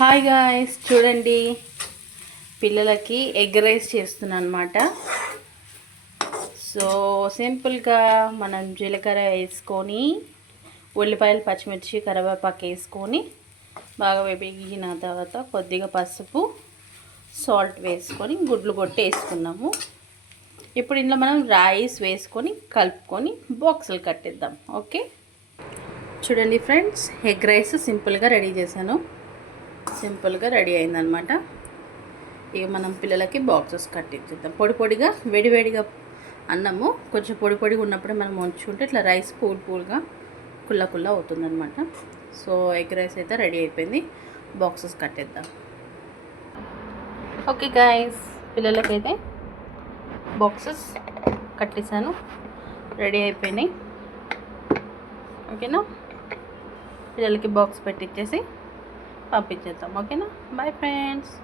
Hi guys, చూడండి పిల్లలకి egg rice చేస్తున్నాను అనమాట. సో సింపుల్గా మనం జీలకర్ర వేసుకొని ఉల్లిపాయలు, పచ్చిమిర్చి, కరివేపాకు వేసుకొని బాగా వేగిన తర్వాత కొద్దిగా పసుపు, సాల్ట్ వేసుకొని గుడ్లు కొట్టి వేసుకున్నాము. ఇప్పుడు ఇందులో మనం రైస్ వేసుకొని కలుపుకొని బాక్సులు కట్టేద్దాం. ఓకే, చూడండి ఫ్రెండ్స్, ఎగ్ రైస్ సింపుల్గా రెడీ చేశాను. సింపుల్గా రెడీ అయిందనమాట. ఇక మనం పిల్లలకి బాక్సెస్ కట్టించేద్దాం. పొడి పొడిగా వేడివేడిగా అన్నము కొంచెం పొడి పొడిగా ఉన్నప్పుడే మనం ఉంచుకుంటే ఇట్లా రైస్ పూల్గా కుల్ల కుల్ల అవుతుందన్నమాట. సో ఎగ్ రైస్ అయితే రెడీ అయిపోయింది. బాక్సెస్ కట్టేద్దాం. ఓకే గాయస్, పిల్లలకైతే బాక్సెస్ కట్టేసాను, రెడీ అయిపోయినాయి. ఓకేనా, పిల్లలకి బాక్స్ పెట్టించేసి పంపించేద్దాం. ఓకేనా, బాయ్ ఫ్రెండ్స్.